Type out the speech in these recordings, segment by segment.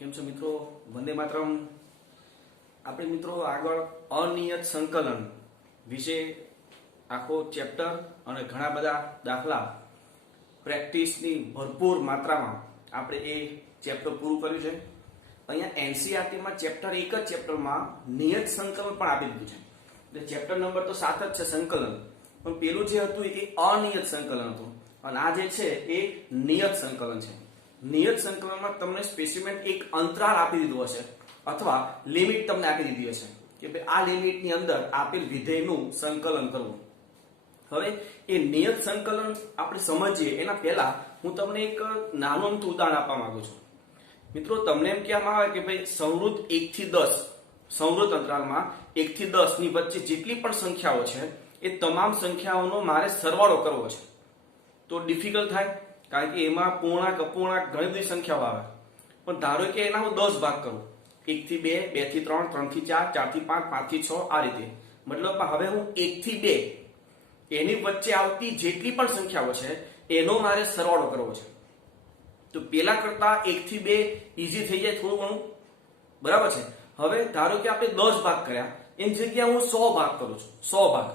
કેમ છો મિત્રો? વંદે માતરમ. આપણે મિત્રો આગળ અનિયત સંકલન વિશે આખો ચેપ્ટર અને ઘણા બધા દાખલા પ્રેક્ટિસની ભરપૂર માત્રામાં આપણે એ ચેપ્ટર પૂરું કર્યું છે. અહીંયા એનસીઈઆરટીમાં ચેપ્ટર એક જ ચેપ્ટરમાં નિયત સંકલન પણ આપી દીધું છે. એટલે ચેપ્ટર નંબર તો 7 જ છે સંકલન, પણ પેલું જે હતું એ અનિયત સંકલન હતું અને આ જે છે એ નિયત સંકલન છે. નિયત સંકલનમાં તમને સ્પેસિફિક એક અંતરાલ આપી દીધો હશે અથવા લિમિટ તમને આપી દીધી હશે કે ભાઈ આ લિમિટની અંદર આપેલ વિધેયનું સંકલન કરવું. હવે એ નિયત સંકલન આપણે સમજીએ એના પહેલા હું તમને એક નાનું અમથું ઉદાહરણ આપવા માંગુ છું. મિત્રો, તમને એમ કહેવામાં આવે કે ભાઈ સંવૃત 1 થી 10 સંવૃત અંતરાલમાં 1 થી 10 ની વચ્ચે જેટલી પણ સંખ્યાઓ છે એ તમામ સંખ્યાઓનો મારે સરવાળો કરવો છે. તો ડિફિકલ્ટ થાય, કારણ કે એમાં પૂર્ણાંક અપૂર્ણાંક ઘણી બધી સંખ્યાઓ આવે. પણ ધારો કે એના હું 10 ભાગ કરું, 1 થી 2, 2 થી 3, 3 થી 4, 4 થી 5, 5 થી 6 આ રીતે. મતલબ હવે હું 1 થી 2 એની વચ્ચે આવતી જેટલી પણ સંખ્યાઓ છે એનો મારે સરવાળો કરવો છે. તો પેલા કરતા 1 થી 2 ઈઝી થઈ જાય થોડું ઘણું, બરાબર છે. હવે ધારો કે આપણે 10 ભાગ કર્યા, એની જગ્યાએ હું 100 ભાગ કરું છું. 100 ભાગ.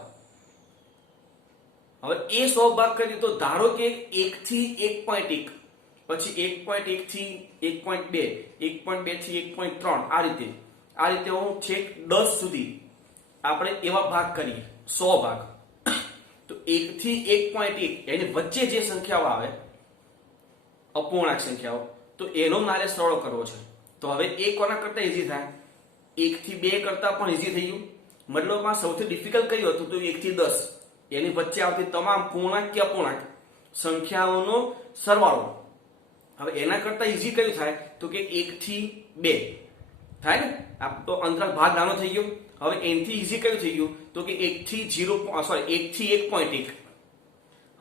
હવે એ 100 ભાગ કરી તો ધારો કે 1 થી 1.1, પછી 1.1 થી 1.2, 1.2 થી 1.3 આ રીતે હું છેક 10 સુધી આપણે એવા ભાગ કરીએ, 100 ભાગ. તો 1 થી 1.1 એની વચ્ચે જે સંખ્યાઓ આવે અપૂર્ણાંક સંખ્યાઓ, તો એનો મારે સરવાળો કરવો છે. તો હવે એ કોના કરતા ઈઝી થાય? 1 થી 2 કરતા પણ ઈઝી થઈ ગયું. મતલબમાં સૌથી ડિફિકલ્ટ કયું હતું? તો 1 થી 10 એની વચ્ચે આવતી તમામ પૂર્ણાંક કે અપૂર્ણાંક સંખ્યાઓનો સરવાળો. હવે એના કરતા ઈઝી કયું થાય? તો કે 1 થી 2 થાય ને. આ તો અંતરાલ ભાગ નાનો થઈ ગયો. હવે એનથી ઈઝી કયું થઈ ગયું? તો કે 1 થી 1.1.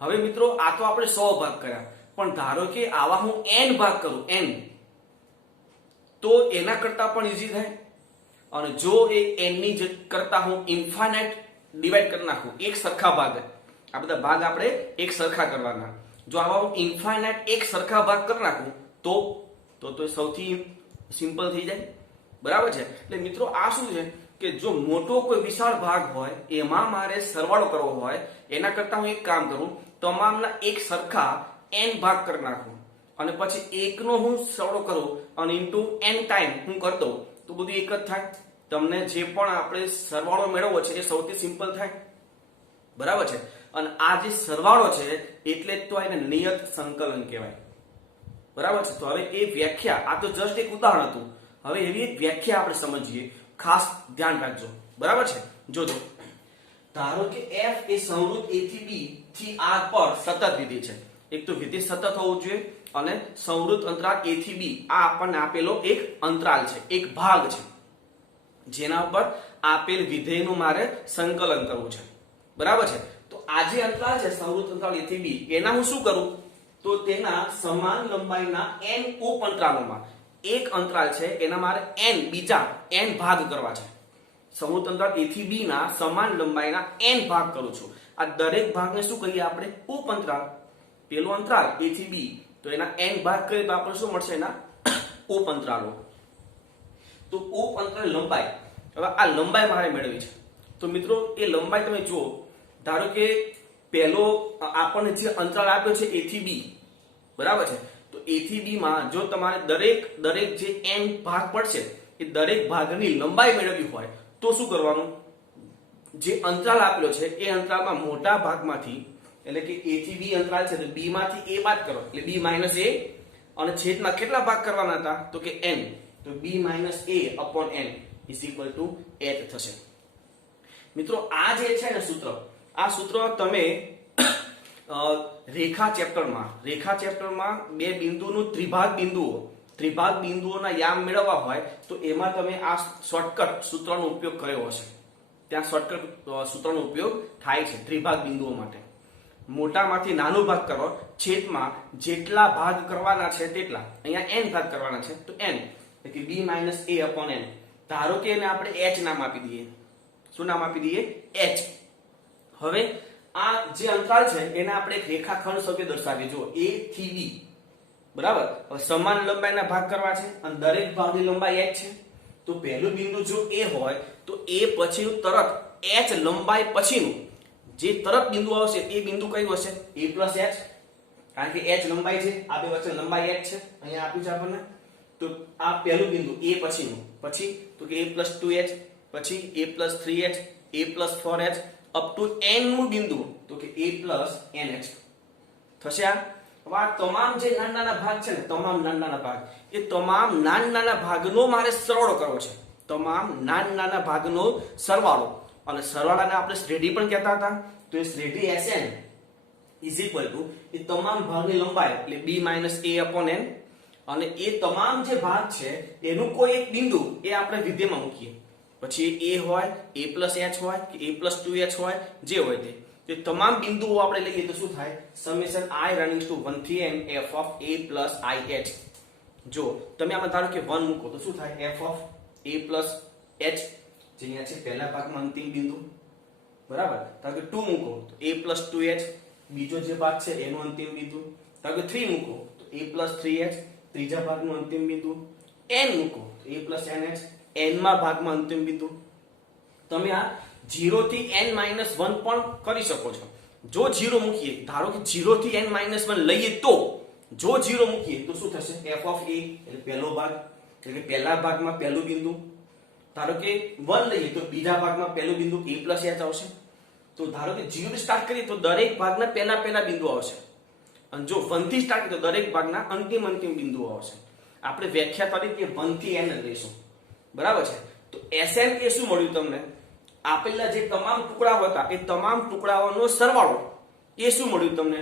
હવે મિત્રો આ તો આપણે 100 ભાગ કર્યા, પણ ધારો કે આવા હું n ભાગ કરું, n, તો એના કરતા પણ ઈઝી થાય. અને જો એ n ની કરતા હું ઇન્ફાઇનાઇટ ડિવાઈડ કરી નાખું, એક સરખા ભાગ, આ બધા ભાગ આપણે એક સરખા કરવાના. જો આવા હું ઇન્ફાઇનાઇટ એક સરખા ભાગ કરી નાખું તો સૌથી સિમ્પલ થઈ જાય, બરાબર છે. એટલે મિત્રો આ શું છે કે જો મોટો કોઈ વિશાળ ભાગ હોય એમાં મારે સરવાળો કરવો હોય, એના કરતા હું એક કામ કરું, તમામના એક સરખા n ભાગ કરી નાખું અને પછી એકનો હું સરવાળો કરું અને ઇન્ટુ n ટાઈમ હું કરી દઉં, તો બધું એક જ થાય. તમને જે પણ આપણે સરવાળો મેળવવો છે એ સૌથી સિમ્પલ થાય, બરાબર છે. અને આ જે સરવાળો છે એટલે તો એને નિયત સંકલન કહેવાય, બરાબર છે. તો હવે એ વ્યાખ્યા, આ તો જસ્ટ એક ઉદાહરણ હતું. હવે એવી એક વ્યાખ્યા આપણે સમજીએ, ખાસ ધ્યાન રાખજો, બરાબર છે. જોજો, ધારો કે f એ સંવૃત a થી b થી r પર સતત વિધેય છે. એક તો વિધેય સતત હોવું જોઈએ અને સંવૃત અંતરાલ a થી b આ આપણને આપેલો એક અંતરાલ છે, એક ભાગ છે જેના ઉપર આપેલ વિધેયનું મારે સંકલન કરવું છે, બરાબર છે. તો આ જે અંતરાલ છે સંવૃત અંતરાલ a થી b, એના હું શું કરું? તો તેના સમાન લંબાઈના n ઉપ અંતરાલોમાં એક અંતરાલ છે એના મારે n બીજા n ભાગ કરવા છે. સંવૃત અંતરાલ a થી b ના સમાન લંબાઈના n ભાગ કરું છું. આ દરેક ભાગને શું કહીએ આપણે? ઉપ અંતરાલ. પેલો અંતરાલ a થી b, તો એના n ભાગ કરીએ તો આપણને શું મળશે? એના ઉપ અંતરાલો. તો ઉપ અંતરાલ લંબાઈ, હવે આ લંબાઈ મારે મેળવી છે. તો મિત્રો એ લંબાઈ તમે જુઓ, ધારો કે પહેલો આપણને જે અંતરાલ આપ્યો છે a થી b, બરાબર છે. તો a થી b માં જો તમારે દરેક જે n ભાગ પડશે એ દરેક ભાગની લંબાઈ મેળવવી હોય તો શું કરવાનું? જે અંતરાલ આપેલો છે એ અંતરાલમાં મોટા ભાગમાંથી, એટલે કે a થી b અંતરાલ છે તો b માંથી a બાદ કરો એટલે b માઇનસ a, અને છેદમાં કેટલા ભાગ કરવાના હતા? તો કે n. તો b minus a upon n is equal to h થશે. મિત્રો આ જે છે ને સૂત્ર, આ સૂત્ર તમે રેખા ચેપ્ટરમાં બે બિંદુનું ત્રિભાગ બિંદુઓના યામ મેળવવા હોય તો એમાં તમે આ શોર્ટકટ સૂત્રનો ઉપયોગ કર્યો હશે. ત્યાં શોર્ટકટ સૂત્રનો ઉપયોગ થાય છે ત્રિભાગ બિંદુઓ માટે. મોટામાંથી નાનો ભાગ કરો, છેદમાં જેટલા ભાગ કરવાના છે તેટલા, અહીંયા n ભાગ કરવાના છે તો n, એટલે કે b minus a upon n. ધારો કે એને આપણે h નામ આપી દઈએ. શું નામ આપી દઈએ? h. હવે આ જે અંતરાલ છે એને આપણે એક રેખાખંડ સ્વરૂપે દર્શાવીએ. જો a થી b, બરાબર. હવે સમાન લંબાઈના ભાગ કરવા છે અને દરેક ભાગની લંબાઈ h છે. તો પહેલું બિંદુ જો a હોય તો a પછીનું તરત h લંબાઈ પછીનું જે તરત બિંદુ આવશે એ બિંદુ કયું હશે? a plus h. કારણ કે h લંબાઈ છે, આ બે વચ્ચે લંબાઈ h છે, અહીંયા આપ્યું છે આપણને. તો આ પહેલું બિંદુ a પછીનું, પછી તો કે a plus 2h, પછી a plus 3h, a plus 4h up to n નું બિંદુ તો કે a plus nh થશે. આ તમામ જે નાના ભાગ છે ને, તમામ નાના ભાગ, એ તમામ નાના ભાગનો મારે સરવાળો કરવો છે. તમામ નાના ભાગનો સરવાળો, અને સરવાળાને આપણે શ્રેઢી પણ કહેતા હતા. તો એ શ્રેઢી Sn ઇઝ ઇક્વલ ટુ એ તમામ ભાગની લંબાઈ એટલે b minus a upon n, અને એ તમામ જે ભાગ છે એનું કોઈ એક બિંદુ એ આપણે વિધેયમાં મૂકીએ. પછી a હોય, a plus h હોય કે a plus 2h હોય, જે હોય તે તમામ બિંદુઓ આપણે લઈએ તો શું થાય? સમેશન I running to 1 થી n f of a plus ih. જો તમે આમાં ધારો કે 1 મૂકો તો શું થાય? f of a plus h, જે અહીંયા છે પહેલા ભાગમાં અંતિમ બિંદુ, બરાબર. ધારો કે 2 મૂકો તો a plus 2h, બીજો જે ભાગ છે એનો અંતિમ બિંદુ. ધારો કે 3 મૂકો તો a plus 3h, ત્રીજા ભાગનું અંતિમ બિંદુ. n મૂકો તો a plus nh, n માં ભાગમાં અંતિમ બિંદુ. તમે આ 0 થી n minus 1 પણ કરી શકો છો. જો 0 મૂકીએ, ધારો કે 0 થી n minus 1 લઈએ તો જો 0 મૂકીએ તો શું થશે? f of a એટલે પહેલો ભાગ, એટલે કે પહેલા ભાગમાં પહેલું બિંદુ. ધારો કે 1 લઈએ તો બીજા ભાગમાં પહેલું બિંદુ a plus h આવશે. તો ધારો કે 0 થી સ્ટાર્ટ કરીએ તો દરેક ભાગના પહેલા બિંદુ આવશે, અને જો 1 થી સ્ટાર્ટ કરીએ તો દરેક ભાગના અંતિમ બિંદુઓ આવશે. આપણે વ્યાખ્યા તરીકે 1 થી n લઈશું, બરાબર છે. તો Sn એ શું મળ્યું તમને? આપેલા જે તમામ ટુકડાઓ હતા એ તમામ ટુકડાઓનો સરવાળો એ શું મળ્યું તમને?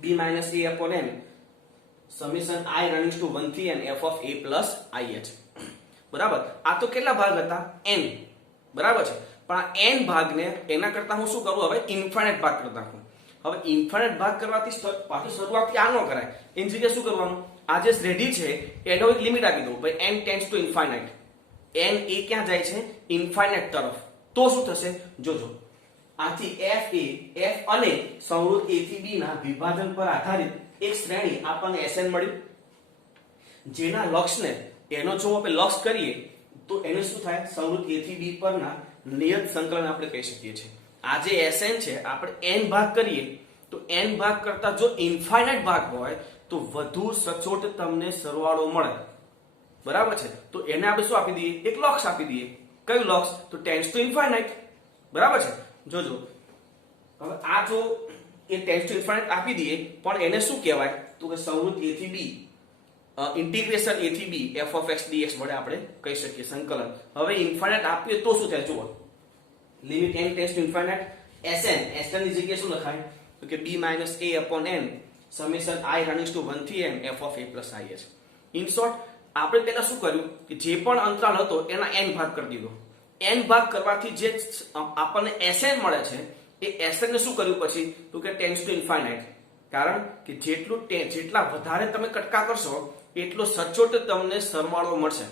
b minus a upon n summation I running to 1 થી n f of a plus ih. બરાબર. આ તો કેટલા ભાગ હતા? n, બરાબર છે. પણ આ n ભાગને એના કરતા હું શું કરું? હવે ઇન્ફાઇનાઇટ ભાગ કરતા હું. હવે ઇન્ફાઇનાઇટ ભાગ કરવાથી પાછું શરૂઆતથી આ ન કરાય. એની જગ્યાએ શું કરવાનું? આ જે શ્રેઢી છે એનો એક લિમિટ આપી દઉં, ભાઈ n tends to infinite. n એ ક્યાં જાય છે? ઇન્ફાઇનાઇટ તરફ. તો શું થશે? જોજો, આથી f અને સંવૃત a થી b ના વિભાજન પર આધારિત એક શ્રેણી આપણને Sn મળ્યું, જેના લક્ષને એનો જો આપણે લક્ષ કરીએ તો એને શું થાય? સંવૃત a થી b પરના નિયત સંકલન આપણે કહી શકીએ છીએ. આ જે Sn છે આપણે n ભાગ કરીએ તો n ભાગ કરતા જો ઇન્ફાઇનાઇટ ભાગ હોય તો વધુ સચોટ તમને સરવાળો મળે, બરાબર છે. તો એને આપણે શું આપી દઈએ? એક લક્ષ આપી દઈએ. કયું લક્ષ? તો ટેન્ડ્સ ટુ ઇન્ફાઇનાઇટ, બરાબર છે. જોજો, હવે આ જો એ ટેન્ડ્સ ટુ ઇન્ફાઇનાઇટ આપી દઈએ પણ એને શું કહેવાય? તો કે સંવૃત a થી b ઇન્ટિગ્રેશન a થી b f of x dx વડે આપણે કહી શકીએ સંકલન. હવે ઇન્ફાઇનાઇટ આપીએ તો શું થાય? જુઓ, limit n tends to infinite Sn ની જગ્યાએ શું લખાય? તો કે b minus a upon n summation I running to 1 થી n f of a plus ih. In short, આપણે પહેલા શું કર્યું કે જે પણ અંતરાલ હતો એના n ભાગ કરી દીધો. n ભાગ કરવાથી જે આપણને Sn મળે છે એ Sn ને શું કર્યું પછી? તો કે ટેન્ડ્સ ટુ ઇન્ફાઇનાઇટ. કારણ કે જેટલા વધારે તમે કટકા કરશો એટલો સચોટ તમને સરવાળો મળશે.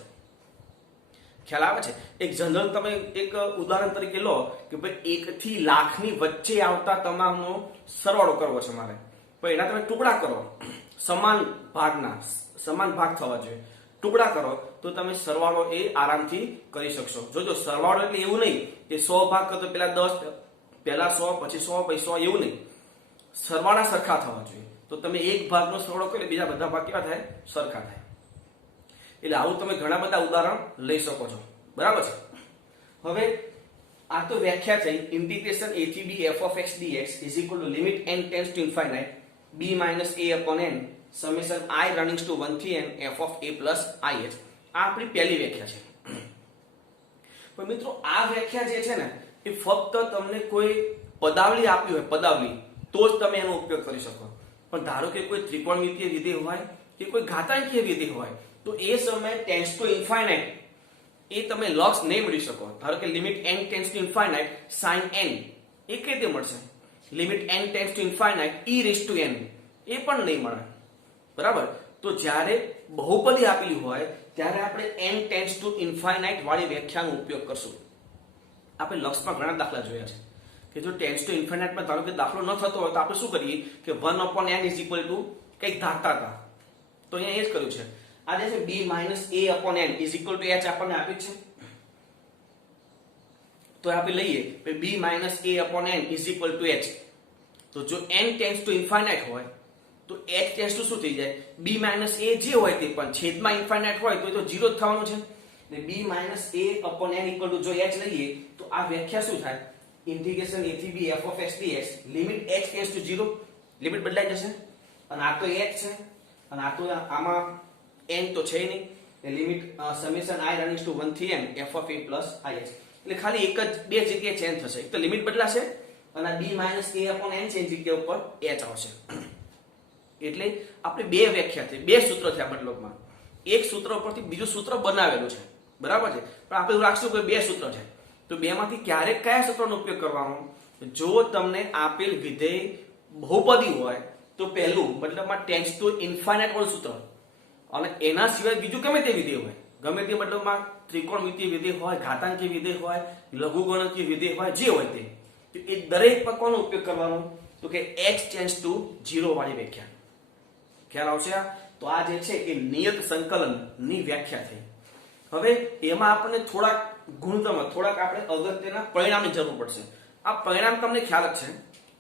ખ્યાલ આવે છે? એક જનરલ તમે એક ઉદાહરણ તરીકે લો કે ભાઈ 1 થી લાખની વચ્ચે આવતા તમામનો સરવાળો કરવો છે મારે, પણ એના તમે ટુકડા કરો, સમાન ભાગ થવા જોઈએ. ટુકડા કરો તો તમે સરવાળો એ આરામથી કરી શકશો. જોજો, સરવાળો એટલે એવું નહીં કે 100 ભાગ કરો તો પેલા 10, પહેલા 100 પછી 100 પછી 100, એવું નહીં. સરવાળા સરખા થવા જોઈએ. તો તમે એક ભાગનો સરવાળો કરો બીજા બધા ભાગ કેવા થાય? સરખા થાય. એટલે આવું તમે ઘણા બધા ઉદાહરણ લઈ શકો છો, બરાબર છે. હવે આ તો વ્યાખ્યા થઈ ઇન્ટિગ્રેશન a થી b f of x dx is equal to limit n tends to infinite b minus a upon n summation I running to 1 થી n f of a plus ih. આ આપણી પહેલી વ્યાખ્યા છે. પણ મિત્રો, આ વ્યાખ્યા જે છે ને એ ફક્ત તમને કોઈ પદાવલી આપી હોય, પદાવલી, તો જ તમે એનો ઉપયોગ કરી શકો. પણ ધારો કે કોઈ ત્રિકોણમિતીય વિધેય હોય કે કોઈ ઘાતાંકીય વિધેય હોય તો એ સમયે ટેન્ડ્સ ટુ ઇન્ફાઇનાઇટ એ તમે લક્ષ નહીં મળી શકો. ધારો કે limit n tends to infinite sin n, એ કઈ રીતે મળશે? Limit n tends to infinite e raise to n, એ પણ નહીં મળે, બરાબર. તો જ્યારે બહુપદી આપેલી હોય ત્યારે આપણે n ટેન્ડ્સ ટુ ઇન્ફાઇનાઇટ વાળી વ્યાખ્યાનો ઉપયોગ કરશું. આપણે લક્ષમાં ઘણા દાખલા જોયા છે કે જો ટેન્ડ્સ ટુ ઇન્ફાઇનાઇટમાં ધારો કે દાખલો ન થતો હોય તો આપણે શું કરીએ કે 1 upon n is equal to કંઈક ધારતા હતા, તો અહીંયા એ જ કર્યું છે. આ જે છે b minus a upon n is equal to h આપણને આપ્યું છે. તો આપણે લઈએ b minus a upon n is equal to h. તો જો n ટેન્ડ્સ ટુ ઇન્ફાઇનાઇટ હોય તો h ટેન્ડ્સ ટુ શું થઈ જાય, b માઇનસ a જે હોય તે પણ છેદમાં ઇન્ફાઇનાઇટ હોય તો 0 જ થવાનું છે. ને b minus a upon n equal to જો h લઈએ તો આ વ્યાખ્યા શું થાય, ઇન્ટિગ્રેશન a થી b f of x dx limit h tends to 0, limit બદલાઈ જશે અને આ તો h છે અને આ તો આમાં n તો છે નહીં, limit summation i running to 1 થી n f of a plus i h. એટલે ખાલી એક જ બે જગ્યાએ ચેન્જ થશે, એક તો લિમિટ બદલાશે અને b minus a upon n છે જગ્યા ઉપર h આવશે. એટલે આપણે બે વ્યાખ્યા થઈ, બે સૂત્રો થયા મતલબમાં. એક સૂત્ર પરથી બીજું સૂત્ર બનાવેલું છે, બરાબર છે, પણ આપણે એવું રાખશું કે બે સૂત્ર છે. તો બેમાંથી ક્યારે કયા સૂત્રનો ઉપયોગ કરવાનો, જો તમને આપેલ વિધેય બહુપદી હોય તો પહેલું મતલબમાં ટેન્ડ્સ ટુ ઇન્ફાઇનાઇટ વાળું સૂત્ર, અને એના સિવાય બીજું ગમે તે વિધેય હોય, ગમે તે મતલબમાં ત્રિકોણમિતિય વિધેય હોય, ઘાતાંકીય વિધેય હોય, લઘુગણકીય વિધેય હોય, જે હોય તે એ દરેક પર કોનો ઉપયોગ કરવાનો, તો કે h ટેન્ડ્સ ટુ 0 વાળી વ્યાખ્યા. ખ્યાલ આવશે? તો આ જે છે એ નિયત સંકલન ની વ્યાખ્યા થઈ. હવે એમાં આપણને થોડાક ગુણધર્મ, થોડાક આપણે અગત્યના પરિણામની જરૂર પડશે. આ પરિણામ તમને ખ્યાલ જ છે.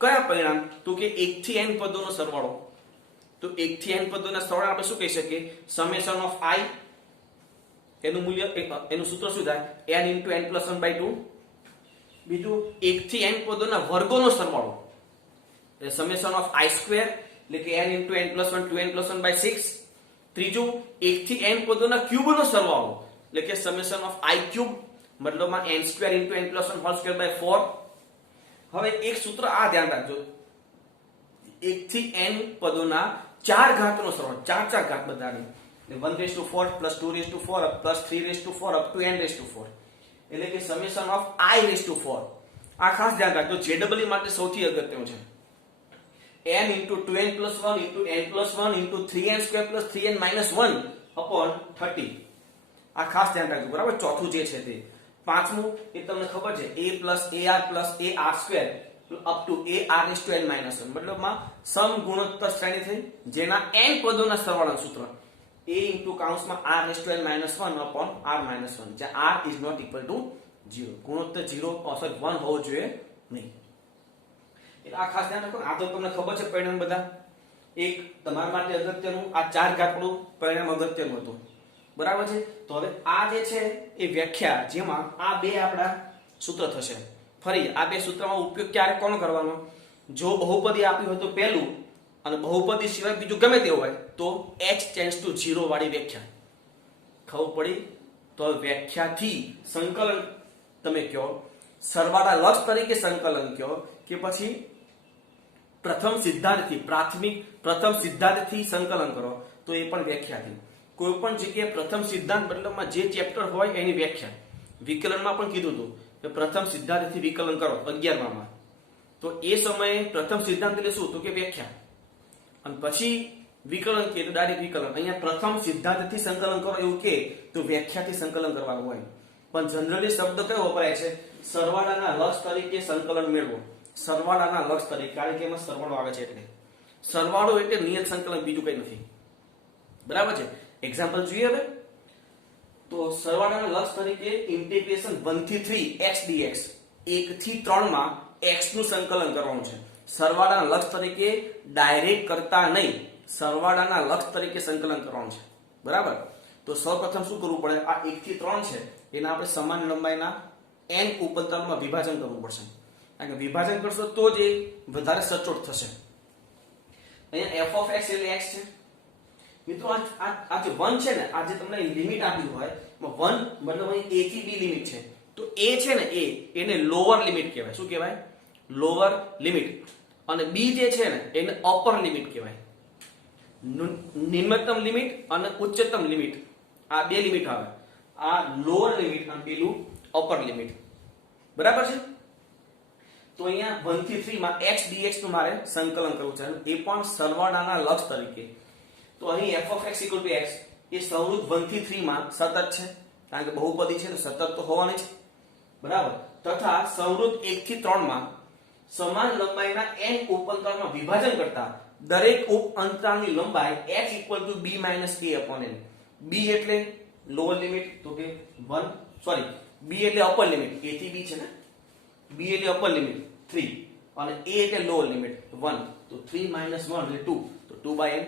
કયા પરિણામ, તો કે 1 થી n પદોનો સરવાળો. તો 1 થી n પદોના સરવાળા આપણે શું કહી શકીએ, સમેશન ઓફ i, એનું મૂલ્ય એનું સૂત્ર શું થાય, n * n + 1/2. બીજું 1 થી n પદોના વર્ગોનો સરવાળો, એટલે સમેશન ઓફ i², એટલે કે n * n + 1 2n + 1/6. ત્રીજું 1 થી n પદોના ક્યુબનો સરવાળો, એટલે કે સમેશન ઓફ i³ મતલબમાં n² * n + 1 2/4. હવે એક સૂત્ર આ ધ્યાન રાખજો, 1 થી n પદોના 4 ઘાતનો સરવાળો, 4 ઘાત બધાની, 1⁴ + 2⁴ + 3⁴ up to n⁴, એટલે કે સમેશન ઓફ i⁴. આ ખાસ ધ્યાન રાખજો, JEE માટે સૌથી અગત્યનું છે. n * 2n + 1 * n + 1 * 3n² + 3n - 1 upon 30. આ ખાસ ધ્યાન રાખજો, બરાબર. ચોથું જે છે તે. પાંચમું એ તમને ખબર છે, a + ar + ar² up to arn - 1, મતલબમાં સમગુણોત્તર શ્રેણી થઈ જેના n પદોના સરવાળાનું સૂત્ર a * r n - 1 upon r - 1, જ્યાં r is not equal to 0, ગુણોત્તર 1 હોવો જોઈએ નહીં. એટલે આ ખાસ ધ્યાન રાખો. આ તો તમને ખબર છે પરિણામ બધા. એક તમારા માટે અગત્યનું આ 4 ઘાતનું પરિણામ અગત્યનું હતું, બરાબર છે. તો હવે આ જે છે એ વ્યાખ્યા, જેમાં આ બે આપણા સૂત્ર થશે. ફરી આ બે સૂત્રમાં ઉપયોગ ક્યારે કોનો કરવાનો, જો બહુપદી આપ્યું હોય તો પહેલું, અને બહુપદી સિવાય બીજું ગમે તે હોય તો h ટેન્ડ્સ ટુ 0 વાળી વ્યાખ્યા. ખબર પડી? તો વ્યાખ્યાથી સંકલન તમે કહો, સરવાળા લક્ષ તરીકે સંકલન કહો, કે પછી પ્રથમ સિદ્ધાંતથી, પ્રાથમિક પ્રથમ સિદ્ધાંતથી સંકલન કરો, તો એ પણ વ્યાખ્યાથી. કોઈ પણ જગ્યાએ પ્રથમ સિદ્ધાંત મતલબમાં જે ચેપ્ટર હોય એની વ્યાખ્યા. વિકલનમાં પણ કીધું હતું કે પ્રથમ સિદ્ધાંતથી વિકલન કરો 11માં. તો એ સમયે પ્રથમ સિદ્ધાંત એટલે શું, તો કે વ્યાખ્યા, અને પછી વિકલન કે તો ડાયરેક્ટ વિકલન. અહીંયા પ્રથમ સિદ્ધાંતથી સંકલન કરો એવું કે તો વ્યાખ્યાથી સંકલન કરવાનું હોય. પણ જનરલી શબ્દ કયો વપરાય છે, સરવાળાના લક્ષ તરીકે સંકલન મેળવો. સરવાળાના લક્ષ તરીકે, કારણ કે એમાં સરવાળો આવે છે, એટલે સરવાળો એટલે નિયત સંકલન, બીજું કઈ નથી, બરાબર છે. એક્ઝામ્પલ જોઈએ હવે. તો સરવાળાના લક્ષ તરીકે ઇન્ટિગ્રેશન 1 થી 3 x dx, 1 થી 3 માં x નું સંકલન કરવાનું છે. સરવાળાના લક્ષ તરીકે ડાયરેક્ટ કરતા નહીં, સરવાળાના લક્ષ તરીકે સંકલન કરવાનું છે, બરાબર. તો સૌપ્રથમ શું કરવું પડે, આ 1 થી 3 છે એના આપણે સમાન લંબાઈના n ઉપંતરમાં વિભાજન કરવું પડશે. કારણ કે વિભાજન કરશો તો જ એ વધારે સચોટ થશે. અહીંયા f of x એટલે x છે મિત્રો. આ જે 1 છે ને, આ જે તમને લિમિટ આપી હોય, 1 મતલબ અહીં a થી b લિમિટ છે. તો a છે ને, એને લોઅર લિમિટ કહેવાય. શું કહેવાય? Lower limit. અને b જે છે ને એને અપર લિમિટ કહેવાય. નિમ્નતમ લિમિટ અને ઉચ્ચતમ લિમિટ, આ બે લિમિટ આવે. આ લોઅર લિમિટ અને પેલું અપર લિમિટ, બરાબર છે. તો અહીંયા 1 થી 3 માં x dx નું મારે સંકલન કરવું છે, એ પણ સરવાળાના લક્ષ તરીકે. તો અહીં f of x = x એ સંવૃત 1 થી 3 માં સતત છે, કારણ કે બહુપદી છે તો સતત તો હોવાની જ, બરાબર. તથા સંવૃત 1 થી 3 માં સમાન લંબાઈના n ઉપંતરમાં વિભાજન કરતા દરેક ઉપ અંતરાલની લંબાઈ h equal to b minus a upon n. b એટલે લોઅર લિમિટ તો કે 1 સોરી b એટલે અપર લિમિટ a થી b છે ને, b એટલે અપર લિમિટ 3 અને a એટલે લોઅર લિમિટ 1 તો 3 minus 1 એટલે 2 તો 2/n.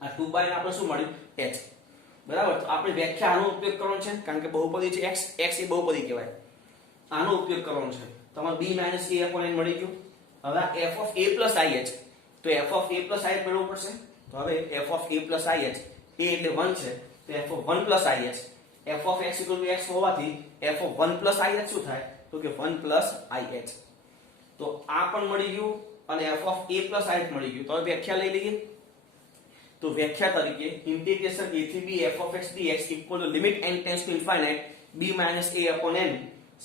આ 2/n આપણે શું મળ્યું h બરાબર. તો આપણે વ્યાખ્યા આનો ઉપયોગ કરવાનો છે કારણ કે બહુપદી છે x x એ બહુપદી કહેવાય. આનો ઉપયોગ કરવાનો છે તમારે b minus a upon n મળી ગયું. હવે f of a plus ih તો f of a plus ih મેળવવું પડશે. તો હવે f of a plus ih a એટલે 1 છે તો f of 1 plus ih f of x equal to x હોવાથી f of 1 plus ih શું થાય તો કે 1 plus ih. તો આ પણ મળી ગયું અને f of a plus ih મળી ગયું. તો હવે વ્યાખ્યા લઈ લઈએ. તો વ્યાખ્યા તરીકે ઇન્ટિગ્રેશન a થી b f of x dx equal to limit n tends to infinite b minus a upon n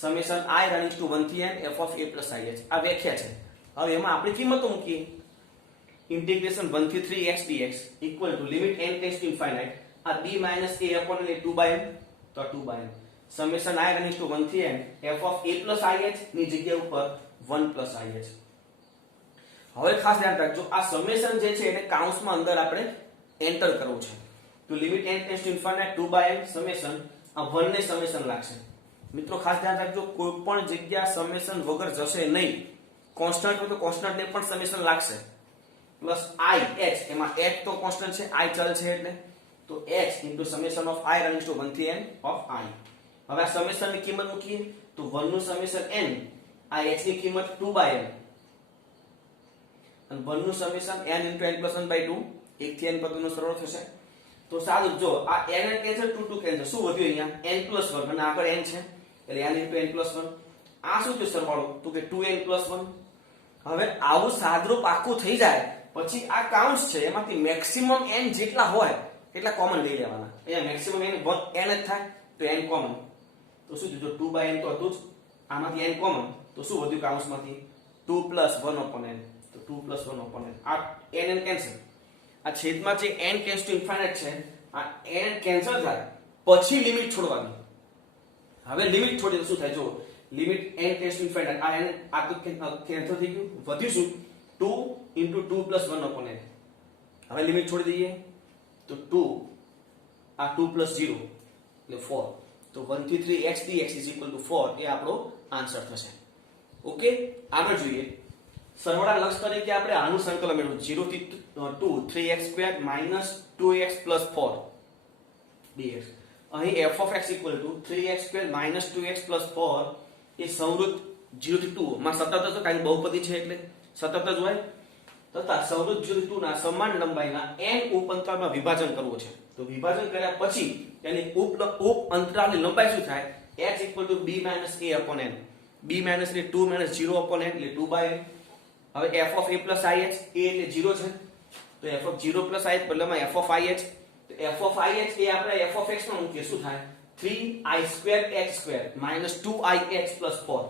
summation I running to 1 થી n f of a plus ih. આ વ્યાખ્યા છે. હવે એમાં આપણે કિંમતો મૂકીએ. ઇન્ટિગ્રેશન 1 થી 3x dx equal to limit n tends to infinite આ b minus a upon n 2/n તો 2/n summation I running to 1 થી n f of a plus ih ની જગ્યા ઉપર 1 plus ih. હવે ખાસ ધ્યાન રાખજો આ સમેશન જે છે એને કાઉન્સમાં અંદર આપણે એન્ટર કરવું છે. તો limit n tends to infinite 2/n summation આ 1 ને સમેશન લાગશે. મિત્રો ખાસ ધ્યાન રાખજો કોઈ પણ જગ્યા સમેશન વગર જશે નહીં. કોન્સ્ટન્ટ હોય તો કોન્સ્ટન્ટ ને પણ સમેશન લાગશે. પ્લસ i h એમાં h તો કોન્સ્ટન્ટ છે i ચલ છે એટલે તો h into summation of i running to 1 થી n ઓફ i. હવે આ સમેશન ની કિંમત મૂકીએ તો 1 નું સમેશન n આ h ની કિંમત 2/n અને 1 નું સમેશન n * n + 1/2 1 થી n પદનો સરવાળો થશે. તો સાદું જો આ n n કેન્સલ 2 2 કેન્સલ શું વધ્યું અહીંયા n + 1 અને આગળ n છે એટલે n * n + 1 આ શું થયું સરવાળો તો કે 2n + 1. હવે આવું સાદરૂપ આખું થઈ જાય પછી આ કાઉન્ટ્સ છે એમાંથી મેક્સિમમ n જેટલા હોય એટલા કોમન લઈ લેવાના. અહીંયા મેક્સિમમ n જ થાય તો n કોમન તો શું થયું જો 2/n તો હતું જ આમાંથી n કોમન તો શું વધ્યું કાઉન્ટ્સમાંથી 2 + 1/n તો 2 + 1/n આ n કેન્સલ. આ છેદમાં જે n ટેન્ડ્સ ટુ ઇન્ફિનિટ છે આ n કેન્સલ થાય પછી લિમિટ છોડવાની. હવે લિમિટ છોડી તો શું થાય જો limit n tends to infinite આ n આ તો કેન્સલ થઈ ગયું વધ્યું શું 2 * 2 + 1/n. હવે લિમિટ છોડી દઈએ તો 2 આ 2 + 0 એટલે 4 તો 1 થી 3 x dx = 4 એ આપણો આન્સર થશે. ઓકે આગળ જોઈએ. સરવાળા લક્ષ તરીકે આપણે આનું સંકલન મેળવ્યું 0 થી 2 3x² - 2x + 4 dx. અહીં f of x = 3x² - 2x + 4 એ સંવૃત્ત 0 થી 2 માં સતત જ કાંઈ બહુપદી છે એટલે સતત જ હોય તથા સંવૃત્ત 0 થી 2 ના સમાન લંબાઈના n ઉપ અંતરાલમાં વિભાજન કરવું છે. તો વિભાજન કર્યા પછી તેની ઉપ અંતરાલની લંબાઈ શું થાય h = b - a upon n b - એટલે 2 - 0 upon n એટલે 2/n. હવે f of a plus ih a એટલે 0 છે તો f of 0 plus ih બદલામાં f of ih તો f of ih એ આપણે f of x માં મૂકીએ શું થાય 3i² h² - 2ih + 4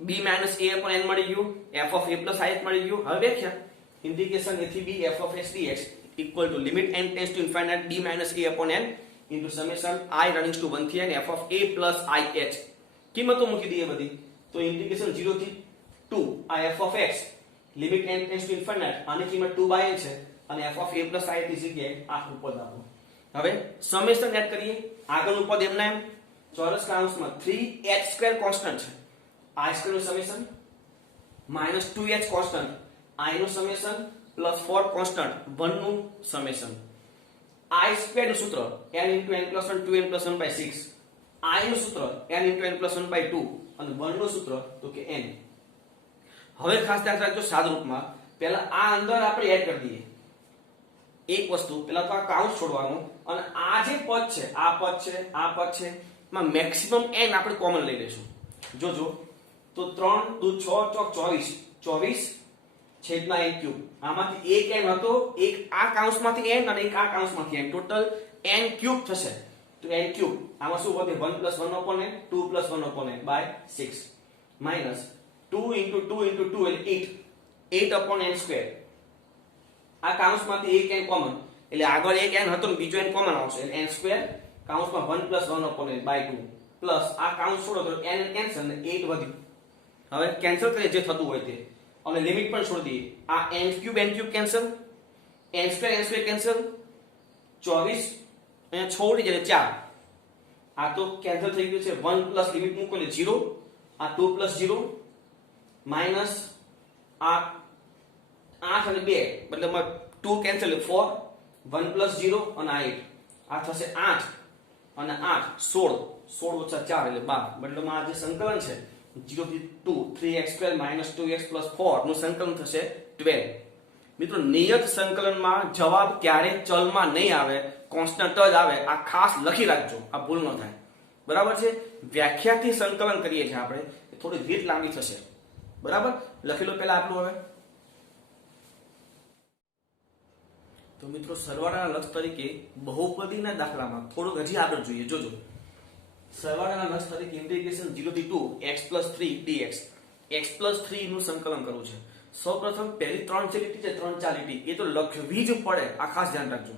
b - a upon n મળી ગયું f of a plus ih મળી ગયું. હવે વ્યાખ્યા ઇન્ટિગ્રેશન a થી b f of x dx equal to limit n tends to infinite b - a upon n into summation I running to 1 થી n f of a plus ih. કિંમતો મૂકી દઈએ બધી તો ઇન્ટિગ્રેશન 0 થી 2 આ f of x limit n tends to infinite આની કિંમત 2/n છે અને f of a plus i ની જગ્યાએ આખું પદ આપો. હવે સમેશન એડ કરીએ આગળનું પદ એમના એમ ચોરસ કૌંસમાં 3h² કોન્સ્ટન્ટ છે i² નું સમેશન -2h કોન્સ્ટન્ટ i નું સમેશન +4 કોન્સ્ટન્ટ 1 નું સમેશન i² નું સૂત્ર n * n + 1 2n + 1/6 i નું સૂત્ર n * n + 1/2 અને 1 નું સૂત્ર તો કે n. હવે ખાસ ધ્યાન રાખજો સાદરૂપમાં પહેલા આ અંદર આપણે એડ કરી દઈએ એક વસ્તુ પહેલા તો આ કાઉન્ટ છોડવાનું અને આ જે પદ છે આ પદ છે માં મેક્સિમમ n આપણે કોમન લઈ લેશું. જોજો તો 3 * 2 = 6 * 24 24 છેદમાં n ક્યુબ આમાંથી એક n હતો એક આ કાઉન્સમાંથી n અને એક આ કાઉન્સમાંથી n ટોટલ n ક્યુબ થશે તો n ક્યુબ આમાં શું વધે 1 + 1/n 2 + 1/n/6 minus 2 * 2 * 2 એટલે 8/n². આ કાઉન્સમાંથી એક n કોમન એટલે આગળ એક n હતો ને બીજો n કોમન આવશે એટલે n² કાઉન્સમાં 1 + 1/n/2 પ્લસ આ કાઉન્સ છોડો તો n કેન્સલ ને 8 વધ્યું. હવે કેન્સલ કરીએ જે થતું હોય તે અને લિમિટ પણ છોડી દઈએ. આ n cube cancel, n square cancel, 24 અહીંયા છોડી જાય 4. આ તો કેન્સલ થઈ ગયું છે. 1 પ્લસ લિમિટ મૂકો એટલે 0, આ 2 પ્લસ 0 માઇનસ આ 8 અને 2 મતલબ 2 કેન્સલ એટલે 4, 1 પ્લસ 0 અને આ 8. આ થશે 8 અને 8 16, 16 ઓછા 4 એટલે 12. મતલબ આ જે સંકલન છે 0 થી 2 3x² - 2x + 4 નું સંકલન થશે 12. મિત્રો નિયત સંકલનમાં જવાબ ક્યારે ચલમાં નહીં આવે, કોન્સ્ટન્ટ જ આવે. આ ખાસ લખી રાખજો, આ ભૂલ ન થાય. બરાબર છે. વ્યાખ્યાથી સંકલન કરીએ છીએ આપણે, થોડી રીત લાંબી થશે. બરાબર, લખી લો પહેલા આટલું. હવે તો મિત્રો સરવાળાના લક્ષ તરીકે બહુપદીના દાખલામાં થોડુંક હજી આગળ જોઈએ. જોજો, સરવાળાના લક્ષ તરીકે ઇન્ટિગ્રેશન 0 થી 2 x + 3 dx, x + 3 નું સંકલન કરવું છે. સૌપ્રથમ પહેલી 3 જે લીટી છે, 3 4 લીટી એ તો લખવી જ પડે, આ ખાસ ધ્યાન રાખજો.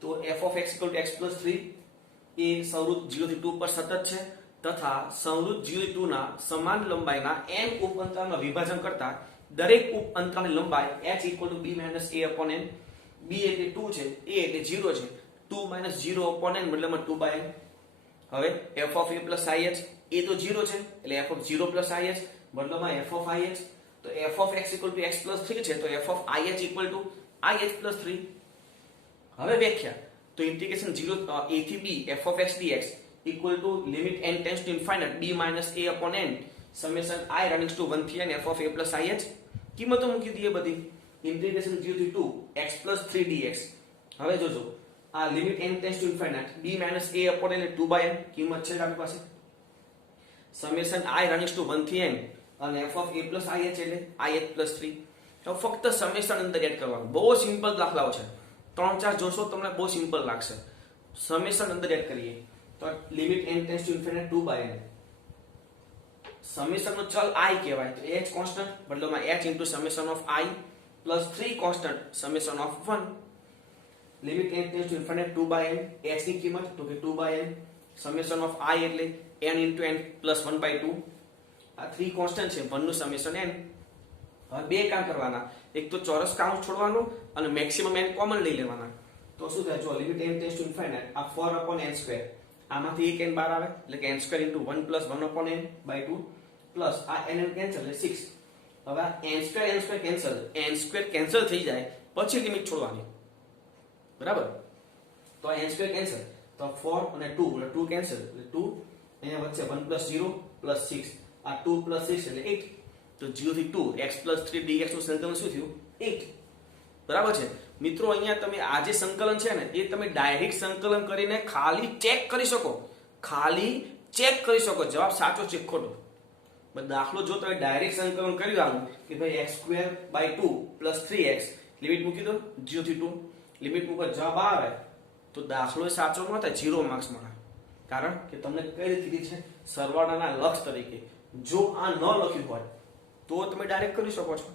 તો f of x = x + 3 એ સંવૃત્ત 0 થી 2 પર સતત છે તથા સંવૃત્ત 0 થી 2 ના સમાન લંબાઈના n ઉપ અંતરાલમાં વિભાજન કરતા દરેક ઉપ અંતરાલની લંબાઈ h = b - a/n. b એટલે 2 છે, a એટલે 0 છે, 2 - 0/n મતલબમાં 2/n. હવે f of a + ih એ તો 0 છે એટલે f of 0 + ih મતલબમાં f of ih. તો f of x = x + 3 છે તો f of ih = ih + 3. હવે વ્યાખ્યા તો ઇન્ટિગ્રેશન 0 a થી b f of x dx = limit n tends to infinite b - a/n summation I running to 1 થી n f of a + ih. કિંમતો મૂકી દઈએ બધી. ઇન્ટિગ્રેશન 0 થી 2 x + 3 dx. હવે જોજો, આ limit n tends to infinite b - a/n એટલે 2/n કિંમત છે આપણી પાસે. સમેશન I રનિંગ ટુ 1 થી n અને f of a + ih એટલે ih + 3. તો ફક્ત સમેશન અંદર એડ કરવાનું. બહુ સિમ્પલ દાખલાઓ છે. 3-4 જોશો તમને બહુ સિમ્પલ લાગશે. સમેશન અંદર એડ કરીએ તો limit n tends to infinite 2/n. Summation નો ચલ I કહેવાય તો h કોન્સ્ટન્ટ મતલબમાં h * summation of I + 3 constant summation of 1. Limit n tends to infinite 2/n. h ની કિંમત તો કે 2/n સમેશન ઓફ I એટલે n * n + 1/2. આ 3 કોન્સ્ટન્ટ છે, 1 નું સમેશન n. હવે બે કામ કરવાના, એક તો ચોરસ કાઉન્ટ છોડવાનું અને મેક્સિમમ n કોમન લઈ લેવાના. તો શું થાય, જો limit n tends to infinite આ 4/n², આમાંથી એક n બહાર આવે એટલે કે n² * 1 + 1/n/2 પ્લસ આ n કેન્સલ એટલે 6. હવે આ n² કેન્સલ, n² કેન્સલ થઈ જાય પછી લિમિટ છોડવાની. બરાબર, તો આ n² કેન્સલ તો 4 અને 2 એટલે 2 કેન્સલ એટલે 2, અહીંયા વચ્ચે 1 + 0 + 6, આ 2 + 6 એટલે 8. તો 0 થી 2 x + 3 dx નું સંકલન શું થયું, 8. બરાબર છે મિત્રો. અહીંયા તમે આ જે સંકલન છે ને એ તમે ડાયરેક્ટ સંકલન કરીને ખાલી ચેક કરી શકો, જવાબ સાચો છે ખોટો. દાખલો જો તમે ડાયરેક્ટ સંકલન કરી દેવાનું કે ભાઈ x²/2 + 3x લિમિટ મૂકી દો 0 થી 2, લિમિટ મૂકો જવાબ આવે તો દાખલો સાચો ન થાય, 0 માર્ક્સ મળે. કારણ કે તમને કઈ રીતે કીધી છે, સરવાળાના લક્ષ તરીકે. જો આ ન લખ્યું હોય તો તમે ડાયરેક્ટ કરી શકો છો,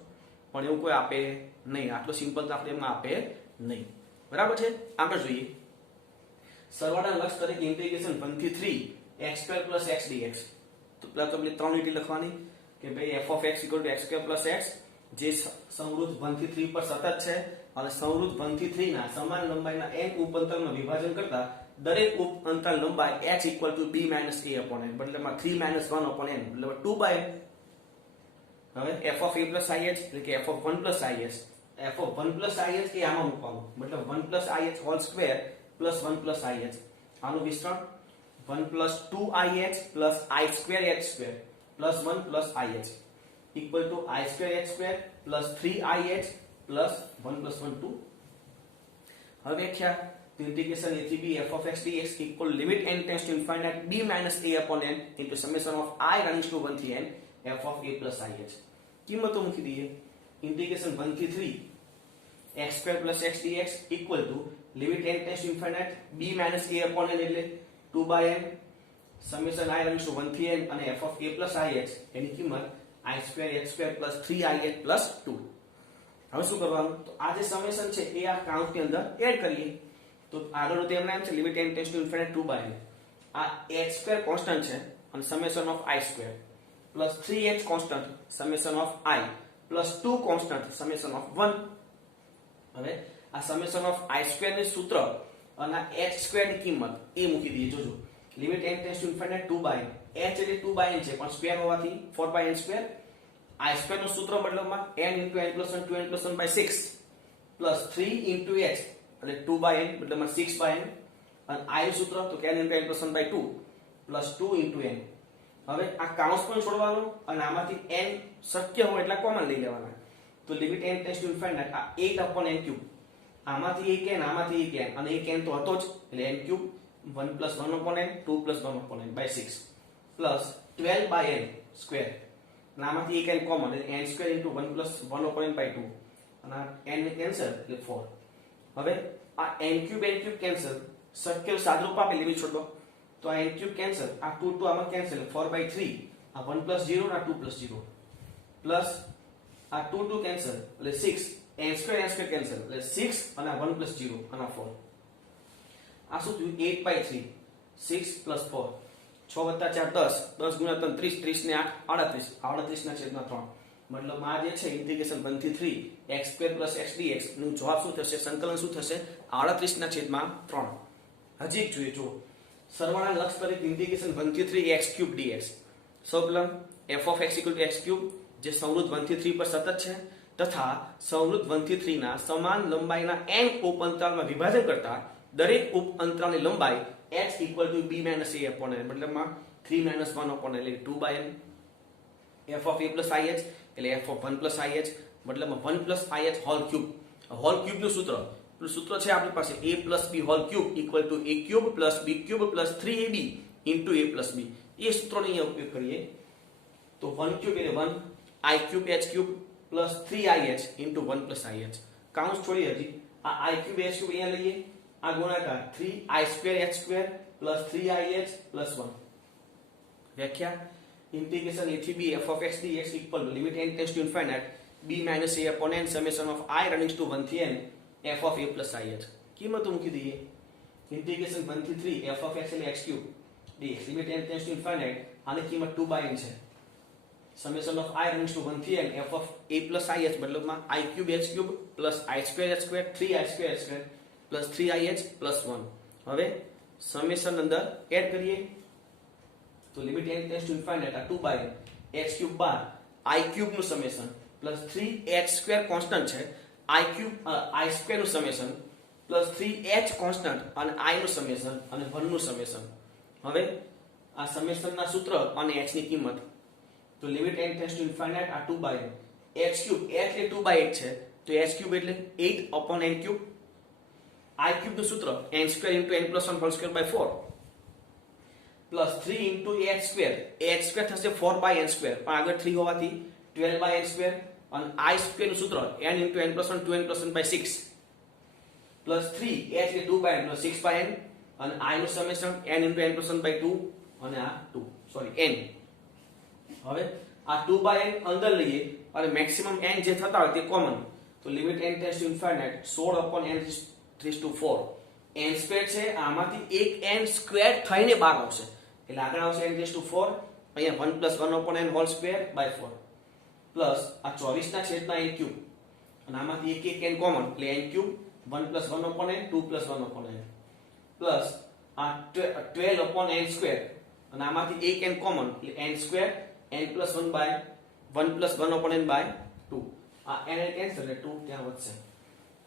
પણ એવું કોઈ આપે નહીં. આટલો સિમ્પલ દાખલો એમાં આપે નહીં. બરાબર છે. આગળ જોઈએ. સરવાળાના લક્ષ તરીકે ઇન્ટિગ્રેશન 1 થી 3 x² + x dx. તો પહેલા તો આપણે 3 લીટી લખવાની કે ભાઈ f of x = x² + x જે સંવૃત્ત 1 થી 3 પર સતત છે અને સંવૃત્ત 1 થી 3 ના સમાન લંબાઈના n ઉપ અંતરાલમાં વિભાજન કરતા દરેક ઉપ અંતરાલ લંબાઈ h = b - a/n મતલબમાં 3 - 1/n મતલબ 2/n. હવે f of a + ih એટલે કે f of 1 + ih, f of 1 + ih એ આમાં મૂકવાનું મતલબ 1 + ih હોલ સ્ક્વેર + 1 + ih. આનું વિસ્તરણ 1 + 2ih + i²h² + 1 + ih equal to i²h² + 3ih + 1 + 1 2. હવે વ્યાખ્યા તો ઇન્ટિગ્રેશન a થી b f of x dx equal limit n tends to infinite b - a/n into summation of I running to 1 થી n f of a + ih. કિંમતો મૂકી દઈએ. Integration 1 થી 3 x² + x dx equal to limit n tends to infinite b - a/n એટલે 2/n summation I running to 1 થી n અને f of a + ih એની કિંમત i²h² + 3ih + 2. હવે શું કરવાનું, તો આ જે સમેશન છે એ આ કાઉન્ટ ની અંદર એડ કરીએ. તો આગળનું તેમ નામ છે limit n tends to infinite 2/n. આ h² કોન્સ્ટન્ટ છે અને summation of i² + 3h constant summation of I plus 2 constant summation of 1. હવે આ સમેશન ઓફ આઈ સ્ક્વેર ની સૂત્ર અને h સ્ક્વેર ની કિંમત એ મૂકી દઈએ. જોજો limit n tends to infinite 2/n, h એટલે 2/n છે પણ સ્ક્વેર હોવાથી 4/n સ્ક્વેર. આઈ સ્ક્વેર નું સૂત્ર મતલબમાં n * n + 1 2n + 1/6 plus 3 * h એટલે 2/n મતલબમાં 6/n, અને i નું સૂત્ર તો n * n + 1/2 પ્લસ 2 * n. હવે આ કાઉન્સ પણ છોડવાનો અને આમાંથી n શક્ય હોય એટલા કોમન લઈ લેવાના. તો limit n tends to infinite આ 8/n3, આમાંથી એક n આમાંથી એક n, અને એક n તો હતો જ એટલે n3 1 + 1/n 2 + 1/n/6 plus 12/n square, અને આમાંથી એક n કોમન એટલે n સ્ક્વેર * 1 + 1/n/2, અને આ n ને કેન્સલ એટલે 4. હવે આ n3 કેન્સલ, શક્ય સાદરૂપ આપે લિમિટ છોડવા તો આ n3 કેન્સલ, આ 2 2 આમાં કેન્સલ એટલે 4/3, આ 1 + 0 અને આ 2 + 0 પ્લસ આ 2 2 કેન્સલ એટલે 6, n2 કેન્સલ એટલે 6 અને આ 1 + 0 અને આ 4. આ શું થયું 8/3, 6 + 4, 6 + 4 10, 10 × 3 30, 30 ને 8 38, 38/3. મતલબ આ જે છે ઇન્ટિગ્રેશન 1 થી 3 x2 + x dx નું જવાબ શું થશે, સંકલન શું થશે 38/3. હજી એક જોઈએ, જો સરવાળા લક્ષ તરીકે ઇન્ટિગ્રેશન 1 થી 3 x³ dx. સૌપ્રથમ f of x = x³ જે સંવૃત 1 થી 3 પર સતત છે, તથા સંવૃત 1 થી 3 ના સમાન લંબાઈના n ઉપ અંતરાલમાં વિભાજન કરતા દરેક ઉપ અંતરાલની લંબાઈ x = b - a/n, મતલબમાં 3 - 1/n એટલે 2/n. f of a + ih એટલે f of 1 + ih, મતલબમાં 1 + ih whole cube. Whole cube નું સૂત્ર છે આપણી પાસે a + b whole cube = a³ + b³ + 3ab * a + b. એ સૂત્રનો અહીંયા ઉપયોગ કરીએ તો 1³ એટલે 1 i³ h³ + 3ih * 1 + ih. કાઉન્સ છોડી હજી આ i³ h³ અહીંયા લઈએ, આ ગુણાકાર 3i² h² + 3ih + 1. વ્યાખ્યા integration a થી b f of x dx = limit n tends to infinite b - a/n summation of I running to 1 થી n f of a + ih. કિંમતો મૂકી દઈએ. integration 1 થી 3 f of x એટલે x³ dx limit n tends to infinite, આની કિંમત 2/n છે. summation of I running to 1 થી n f of a + ih મતલબમાં i³ h³ + i² h² 3i² h² + 3ih + 1. હવે સમેશન અંદર એડ કરીએ તો limit n tends to infinite આ 2/n h³ બાર i³ નું સમેશન પ્લસ 3h² કોન્સ્ટન્ટ છે, i² નું સમેશન પ્લસ 3h કોન્સ્ટન્ટ અને i નું સમેશન અને 1 નું સમેશન. હવે આ સમેશનના સૂત્ર અને h ની કિંમત તો limit n tends to infinite આ 2/n h³ h એટલે 2/8 છે તો h³ એટલે 8/n3, i³ નું સૂત્ર n² * n + 1 2/4 પ્લસ 3 * h² થશે 4/n², પણ આગળ 3 હોવાથી 12/n² અને i² નું સૂત્ર n * n + 1 2n + 1/6 plus 3 h એટલે 2/n + 6/n અને i નું સમેશન n * n + 1/2 અને આ 2 સોરી n. હવે આ 2/n અંદર લઈએ અને મેક્સિમમ n જે થતા હોય તે કોમન, તો limit n tends to infinite 16/n3/4 n² છે, આમાંથી એક n² થઈને બહાર આવશે એટલે આગળ આવશે n/4, અહીંયા 1 + 1/n² / 4 પ્લસ આ 24/n³ અને આમાંથી એક n કોમન એટલે n³ 1 + 1/n 2 + 1/n પ્લસ આ 12/n² અને આમાંથી એક n કોમન એટલે n² n + 1 + 1/n/2. આ n કેન્સલ એટલે 2 ત્યાં વધશે.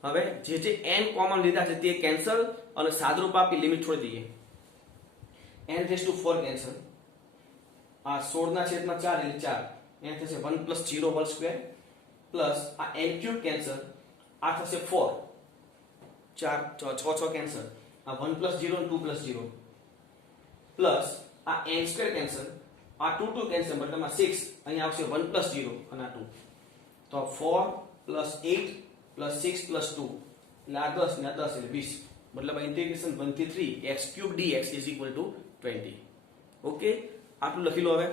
હવે જે n કોમન લીધા છે તે કેન્સલ અને સાદરૂપ આપી લિમિટ છોડી દઈએ. n/4 કેન્સલ, આ 16/4 એટલે 4, અહીંયા થશે 1 + 0² પ્લસ આ n³ કેન્સલ, આ થશે 4 4 6 કેન્સલ, આ 1 + 0 અને 2 + 0 પ્લસ આ n² કેન્સલ, આ 2 2 કેન્સલ મતલબ આ 6, અહીંયા આવશે 1 + 0 અને આ 2, તો 4 + 8 + 6 + 2 એટલે આ 10 ને આ 10 એટલે 20, મતલબ ઇન્ટિગ્રેશન 1 થી 3 x³ dx = 20. ઓકે, આટલું લખી લો હવે.